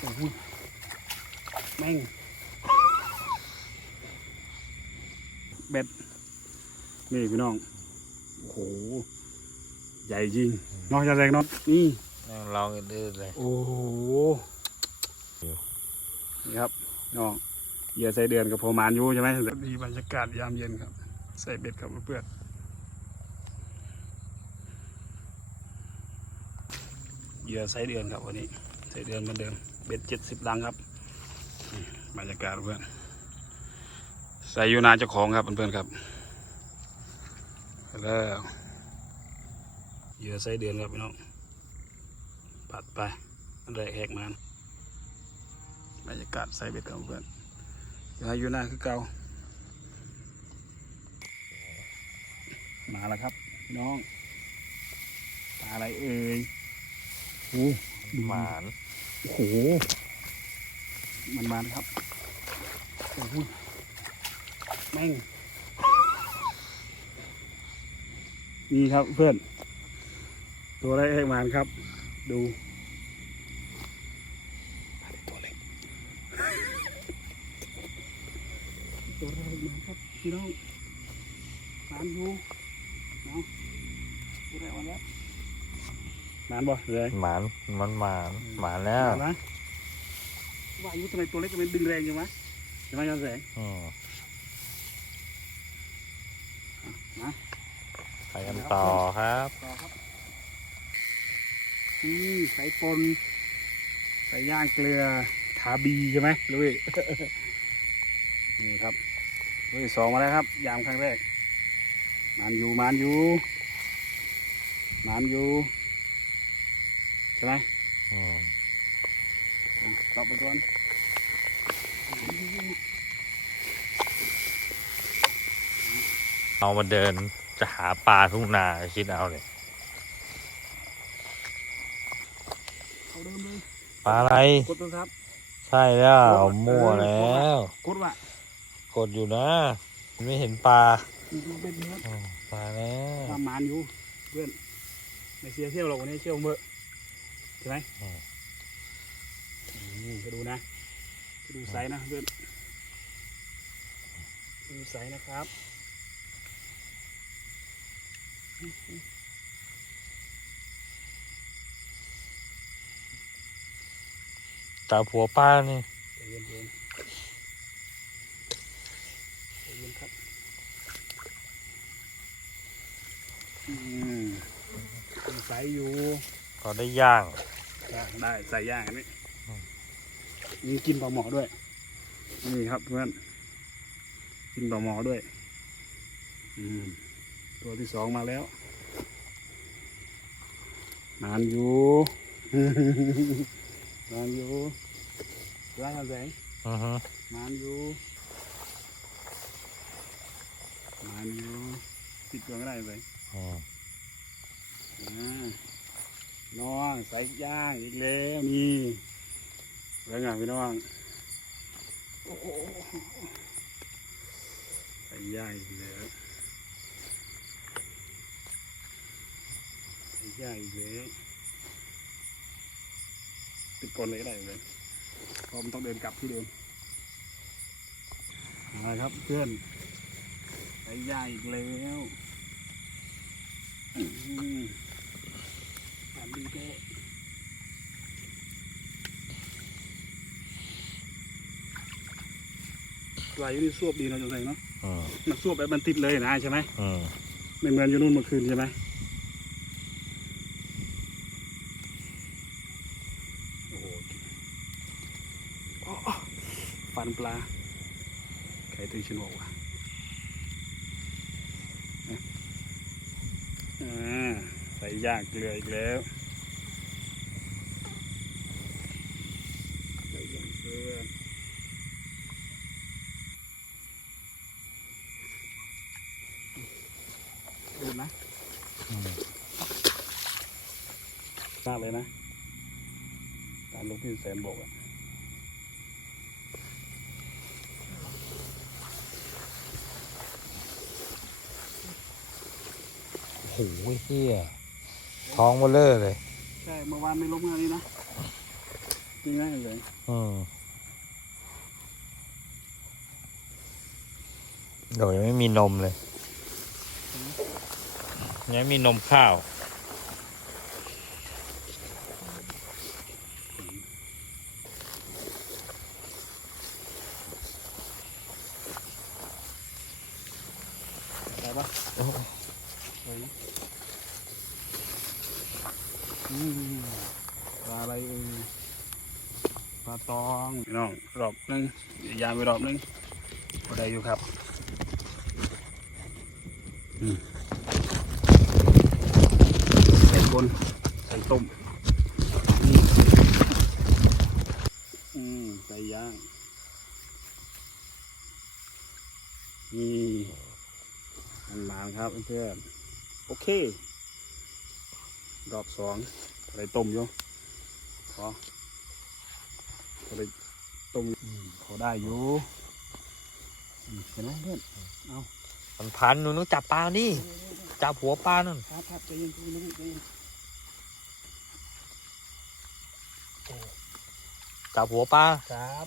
โอ้โหแม่งเบ็ดนี่พี่น้อง โอ้โห ใหญ่จริงเนอกจากแรงเนาะนี่นั่งลองอื่นๆเลย โอ้โหนี่ครับน้องเหยื่อใส่เดือนกับโพมานอยู่ใช่ไหมดีบรรยากาศยามเย็นครับ ใส่เบ็ดกับเพื่อนเหยื่อใส่เดือนครับวันนี้ ใส่เดือนเหมือนเดิม เบ็ดเจ็ดสิบลังครับบรรยากาศเพื่อนใส่ยูนาเจ้าของครับเพื่อนๆครับแล้วเหยื่อใส่เดือนครับพี่น้องปัดไปแรกแหกมันบรรยากาศใส่เบ็ดกับเพื่อนยายูนาคือเก่ามาแล้วครับน้องปลาอะไรเอ่ยโอ้หมาน โอ้โห มันมาครับ โอ้โหแม่ง นี่ครับเพื่อน ตัวอะไรเอ่ยมาครับ ดูตัวเล็กตัวอะไรมาครับพี่น้องนานอยู่เนาะตัวอะไรวันแล้ว นานบ่เลยหมานมันหมานหมานแล้วนานนะว่าอายุทำไมตัวเล็กทำไมดึงแรงจังวะใช่ไหมย้อนแสงอืมนะไปกันต่อครับต่อครับนี่ใส่ปนใส่ย่างเกลือทาบีใช่ไหมลุยนี่ครับลุยสองมาแล้วครับ ยามครั้งแรกมานอยู่มานอยู่มานอยู่ใช่ไหมอืมอะตอบไปก่อนเอามาเดินจะหาปลาทุ่งนาคิดเอาเลยเอาเดิมเลยปลาอะไร กดตัวครับ ใช่แล้วโคตรมั่วเออแล้ว กดว่ะกดอยู่นะ ไม่เห็นปลาดูเป็นเนื้ออืมปลาแล้วตามมานอยู่เพื่อนไม่เสียเที่ยวหรอกวันนี้เที่ยวเมื่อะ ใช่ไหมอืมอืมไปดูนะไปดูไซส์นะเพื่อนไปดูไซส์นะครับตาผัวป้านี่ใจเย็นๆใจเย็นครับอืมดูไซส์อยู่ ก็ได้ย่าง ย่างได้ใส่ย่างอันนี้อืม มีกินปลาหมอด้วย นี่ครับเพื่อนกินปลาหมอด้วย อืม ตัวที่สองมาแล้วนานอยู่ นานอยู่ร้านแสงอือฮึนานอยู่นานอยู่ติดตัวไม่ได้เลยอืมอ่า น้องใส่ย่างอีกแล้วนี่แล้วไงพี่น้องใส่ย่างอีกแล้วใส่ย่างอีกแล้วติดกลเลยก็ได้เลยเพราะมันต้องเดินกลับที่เดิมมาครับเพื่อนใส่ย่างอีกแล้ว อืมตามดีแค่ปลาอยู่นี่สวบดีเนาะจังไงเนาะอืมมันสวบแบบมันติดเลยนะใช่ไหมอืมไม่เหมือนอยู่นู่นเมื่อคืนใช่ไหมโอ้โหอ๋อฟันปลาใครตีฉันบอกว่าอ่าใส่ย่างเกลืออีกแล้วใส่ย่างเกลือดูนะ อืม มากเลยนะ ตามลูกพี่ แสนบอกอะโอ้โหเฮียท้องเบลเลอร์เลย ใช่เมื่อวานไม่ล้มงานนี้นะจริงไหมเลยอืมเดี๋ยวยังไม่มีนมเลย ยังไม่มีนมข้าว ได้ปะ โอ้ เฮ้ยอืม ปลาอะไรเอ่ยปลาตองพี่น้องรอบหนึงยามไปรอบหนึงก็ได้อยู่ครับอืมใส่กลนใส่ต้มอืมใส่ย่างนี่มันหมาครับเพื่อนโอเค รอบสองอะไรต้มอยู่ขออะไรต้มอืมขอได้อยู่อืมเห็นไหมเพื่อนมันพันหนูนุจับปลานี่จับหัวปลานั่นครับครับใจเย็นใจเย็นใจเย็นจับหัวปลาครับ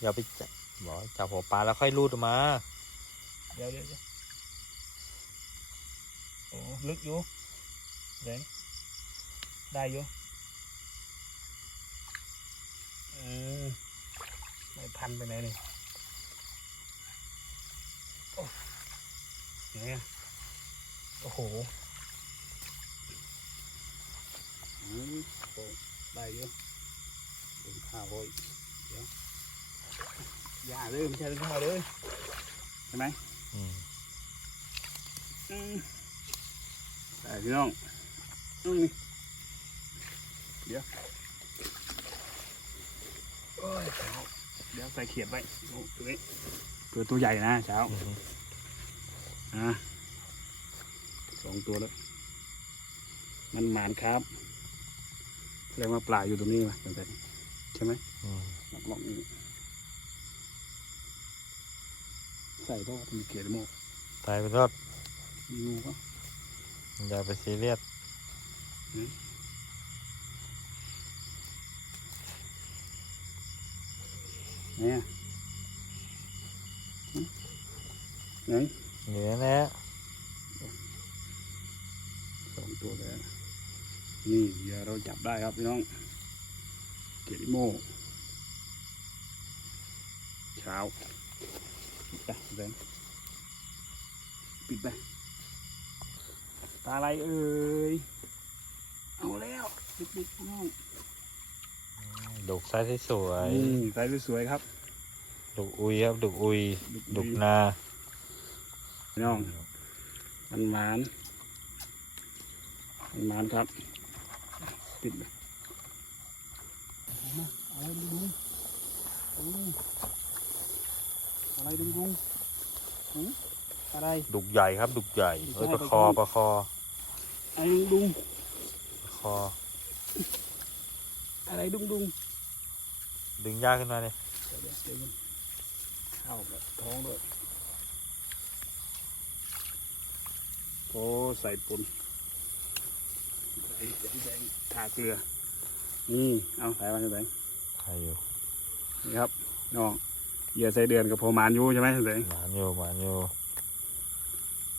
อย่าไปจับบอกจับหัวปลาแล้วค่อยรูดออกมาเดี๋ยวเดี๋ยวเดี๋ยวโอ้ลึกอยู่เดี๋ยว ได้อยู่อืมไม่พันไปไหนเลยโอ้เนี่ยโอ้โหอืมโอ้ได้อยู่เป็นข้าวโอยเดี๋ยวอย่าเลยไม่ใช่เป็นข้าวเลยใช่ไหมอืมอืมแต่พี่น้องอืมนี่ เดี๋ยวโอ้ยเช้าเดี๋ยวใส่เขียดไว้โอ้ตัวนี้ตัวตัวใหญ่นะเช้าอืมอะสองตัวแล้ว มันหมานครับแสดงว่าปลาอยู่ตรงนี้มาตั้งแต่ใช่ไหมอืมหลอกหลอกนี่ใส่ก็มีเกล็ดโมกตายไปรอดมีงูก็อย่าไปซีเรียส เนี่ยหึไหนเหนือแน่สองตัวแล้วนี่เหยื่อเราจับได้ครับพี่น้องเกลิโมเช้าปิดไปแบงปิดไปตาอะไรเอ่ยเอาแล้วปิดปิดพี่น้อง ดุกไซส์สวยนี่ใส่สวยๆครับ ๆดุกอุยครับดุกอุยดุกนาพี่น้องมันหมานมันหมานครับปิดเลยเอามาอะไรดึงดุงเอาเลยอะไรดึงดุงหืออะไร ดุกใหญ่ครับ ดุกใหญ่ไม่ใช่เฮ้ยประคอไปดูประคออะไรดึงดุงประคอ อะไรดุงดุง ดึงยากขึ้นมาเลยเดี๋ยวเดี๋ยวเดี๋ยวเข้ากับท้องด้วยโอ้ใส่ปุ่นใส่ใส่ใส่ทาเกลือ นี่ เอาใส่มาใส่ใครอยู่ นี่ครับน้องเหยื่อไส้เดือนกับพอหมานอยู่ใช่ไหมเสงหมานอยู่หมานอยู่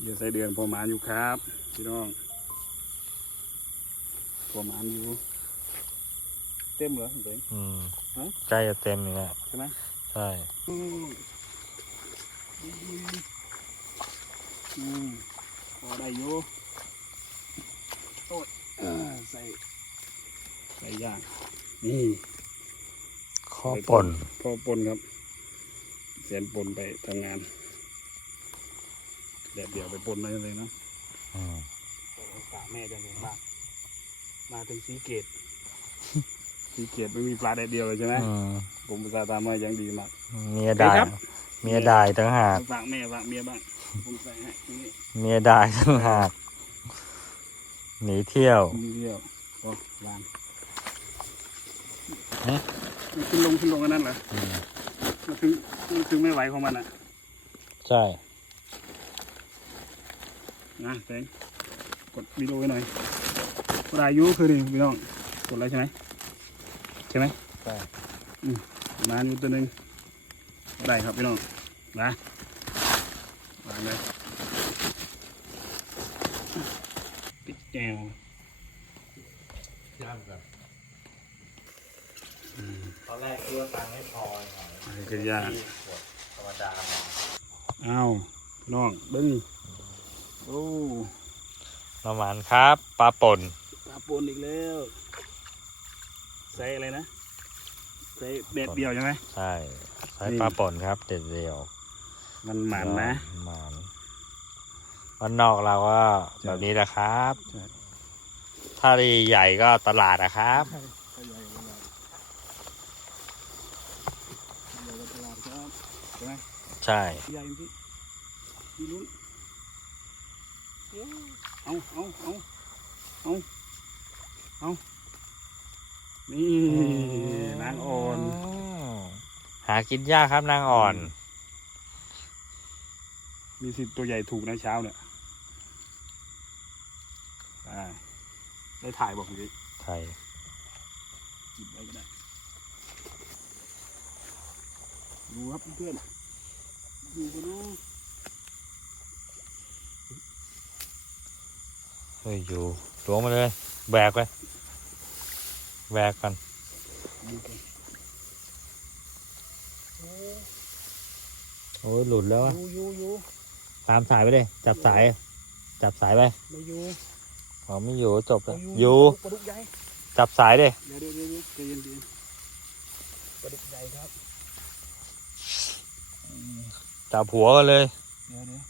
เหยื่อไส้เดือนพอหมานอยู่ครับพี่น้องพอหมานอยู่ เต็มเหรอเสงอืมฮะ ใกล้จะเต็มอยู่แล้วใช่ไหมใช่อืมอืมพอได้อยู่โอ้ยเออใส่ใส่ย่างนี่ข้อป่นพ่อปนครับเสียนปนไปทำงานแดดเดียวไปปนมาเลยเนาะอืมโอ้โหฝากแม่จังเลยมากมาถึงสีเกต สีเกตไม่มีปลาแดดเดียวเลยใช่ไหมอืมผมภาษาห์ตามมายังดีมาก เมียได้ครับ เมียได้ต่างหากฝากแม่ฝากเมียบ้างผมใส่ให้นี่เมียได้ต่างหากหนีเที่ยวมีเดียวโอ้วางฮะ มันขึ้นลงขึ้นลงกันนั่นเหรออืมมันถึงมันถึงไม่ไหวของมันอะใช่นะแตงกดวิดีโอไว้หน่อยกดอายุคือนี่พี่น้องกดแล้วใช่ไหมใช่ไหมใช่มาอยู่ตัวหนึ่งได้ครับพี่น้องนะวางเลยปิดแก้วย่างกันตอนแรกคิดว่าตังค์ไม่พอหน่อยอะไรกันยากที่ขวดธรรมดามาอ้าวพี่น้องเบิ้งโอ้ประมาณครับปลาป่นปลาปนอีกแล้ว ใส่อะไรนะใส่เด็ดเดียวใช่ไหมใช่ใช้นี่ปลาป่นครับ เด็ดเดียว มันหมันนะหมันวันนอกเราก็ใช่แบบนี้แหละครับใช่ถ้าดีใหญ่ก็ตลาดนะครับใช่ไหมใช่ใหญ่จริงๆมีลุ้นเอาเอาเอาเอาเอา นี่นางอ่อนหากินยากครับนางอ่อน มีสิทธิ์ตัวใหญ่ถูกนะเช้าเนี่ยได้ได้ถ่ายบอกพี่ไทยหยิบไว้ก็ได้ดูครับเพื่อนดูกันเนาะเฮ้ยอยู่ล้วงมาเลย แบกไป แบกกันดูกันโอ้ยหลุดแล้วอะยูยูยูตามสายไปเลย จับสาย จับสายไปไม่ยูอ๋อไม่อยู่จบเอาแล้วยูอยู่ปลาดุกใหญ่จับสายดิเดี๋ยวเดี๋ยวเดี๋ยวใจเย็นใจเย็นปลาดุกใหญ่ครับจับหัวกันเลยเดี๋ยวเดี๋ยว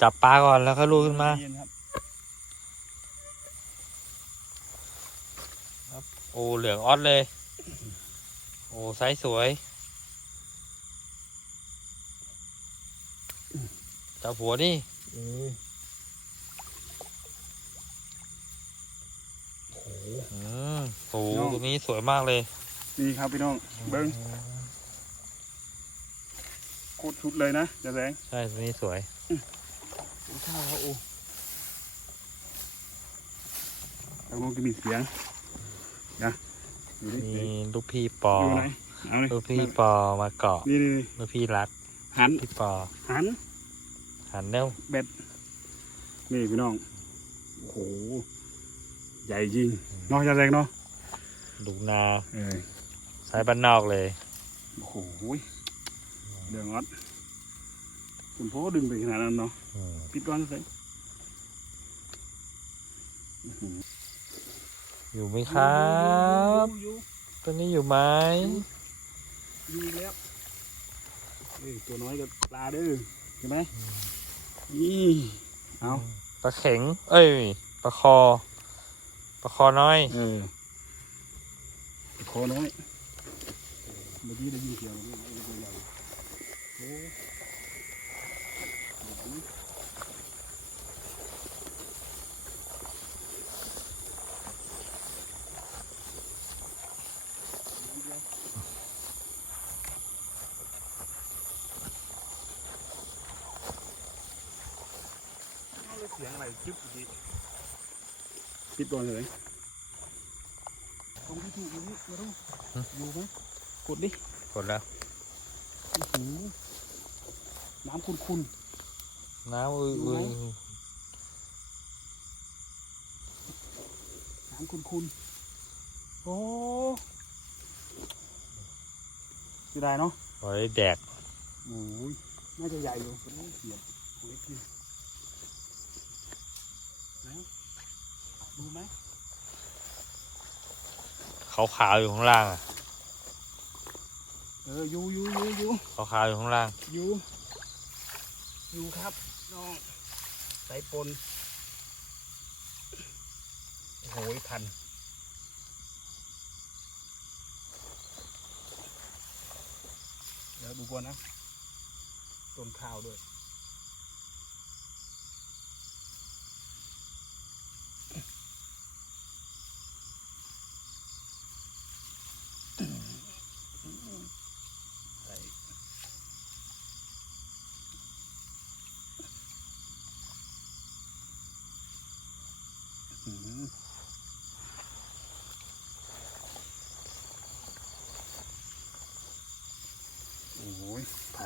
จับปลาก่อนแล้วก็ลูกขึ้นมาใจเย็นครับ โอ้เหลืองออดเลย โอ้ไซส์สวย จับหัวนี่เอออืมโอ้ตัวนี้สวยมากเลย นี่ครับพี่น้อง เบิ้งโคตรชุดเลยนะจะแสง ใช่ตัวนี้สวยโอ้ข้าวเขาโอ้แล้วมันจะมีเสียง นะอยู่ดิมีลูกพี่ปออยู่ไหนเอาเลยลูกพี่ปอมาเกาะนี่นี่นี่ลูกพี่รักหันพี่ปอหัน หันเร็วเบ็ดนี่พี่น้องโอ้โหใหญ่จริงเนอกจะแรงเนาะลูกนาเออสายบ้านนอกเลยโอ้โหเดืองอดคุณพ่อดึงไปขนาดนั้นเนาะอืมปิดก่อนสิ อื้อหืออยู่ไหมครับ อยู่ตัวนี้อยู่ไหมอยู่อยู่แล้วเอ้ยตัวน้อยกับปลาเด้อเห็นไหมนี่เอาปลาเข็ง เอ้ยปลาคอปลาคอน้อยเออคอน้อยเมื่อกี้ได้ยินเสียงแล้วนี่ตัวใหญ่โอ้เดี๋ยวนะ เอาเลยเสียงอะไรจึ๊บอีกทีปิดก่อนเลยตรงที่ถูกอยู่นี่มาดูอยู่ไหมกดดิกดแล้วโอ้โหน้ำคุณน้ำอุ้ยอยู่อุ้ไหมยๆน้ำคุณคุณโอ้จะได้เนาะไว้แดก โอ้ยน่าจะใหญ่อยู่เป็นเสียบเอาไว้กินไหน ดูไหมขาวๆอยู่ข้างล่างอะเอออยู่อยู่อยู่อยู่ขาวๆอยู่ข้างล่างอยู่อยู่ครับน้องใส่ปนโอ้โหพันเดี๋ยวดูก่อนนะต้นข้าวด้วย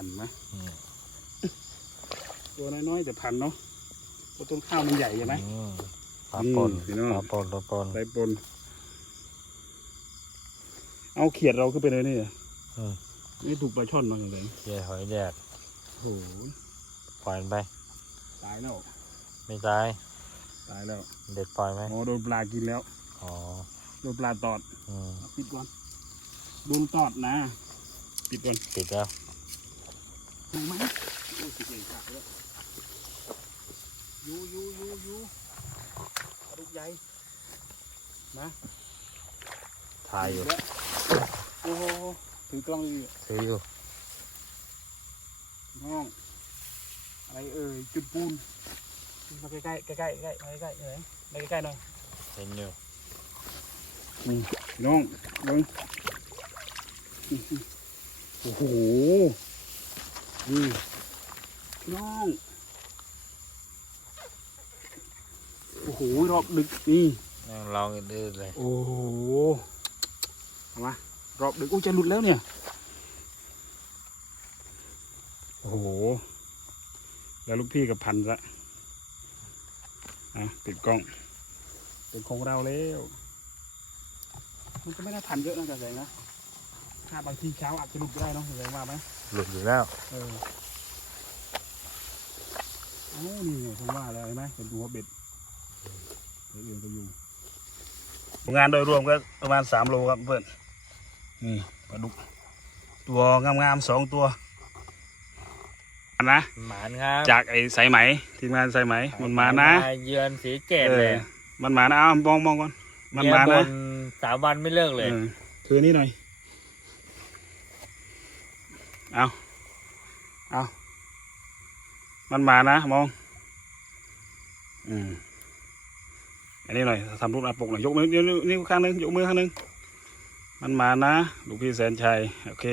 นไหมอืมตัวน้อยๆแต่พันเนาะเพราะต้นข้าวมันใหญ่ใช่ไหมอืมปลาปนอืมพี่น้องปลาปนปลาปนไรปนเอาเขียดเราขึ้นไปเลยนี่อืมนี่ถูกปลาช่อนมาเลยเยี่ยหอยแดกโอ้โหปล่อยมันไป ตายแล้ว ไม่ตาย ตายแล้ว เด็ดปล่อยไหมอ๋อโดนปลากินแล้ว อ๋อ โดนปลาตอดอืมปิดก่อน โดนตอดนะ ปิดก่อน ปิดแล้ว ถูกไหมโอ้ยติดเลยขาดแล้วยูยูยูยูกระดูกใหญ่นะถ่ายอยู่แล้วโอ้โหถือกล้องดีซื้ออยู่น้องอะไรเอ่ยจุดปูนมาใกล้ๆใกล้ๆใกล้ๆใกล้ๆมาใกล้ๆเอ้ยมาใกล้ๆหน่อยเห็นอยู่นี่พี่น้องเบิ้งโอ้โห นี่พี่น้อง โอ้โห รอบดึกนี่นั่งลองดื้อๆเลย โอ้โหเอามารอบดึกอู้จะหลุดแล้วเนี่ย โอ้โห แล้วลูกพี่กับพันละอะปิดกล้อง เป็นของเราแล้ว มันก็ไม่ได้พันเยอะนะแต่ใหญ่นะ ถ้าบางทีเช้าอาจจะหลุดก็ได้เนาะแสดงว่าไหมหลุดอยู่แล้ว เออโอ้นี่ไงผมว่าแล้วเห็นไหมเป็นตัวเบ็ดเดี๋ยวเอื่นไปอยู่งานโดยรวมก็ประมาณสามโลครับเพื่อนนี่ปลาดุก ตัวงามๆสองตัวอันนะหมานครับจากไอ้สายไหมทีมงานสายไหมมันมานะเยือนสีเกตเอเลอยมันมานะเอามองมองก่อนมันมาเยนะบ่สามวันไม่เลิกเลยเออคือนี่หน่อย เอาเอามันมานะมอง อืมอันนี้หน่อยทำรูปหน้าปกหน่อยยกมือนิ้วข้างหนึงยกมือข้างหนึงมันมานะลูกพี่แสนชัยโอเค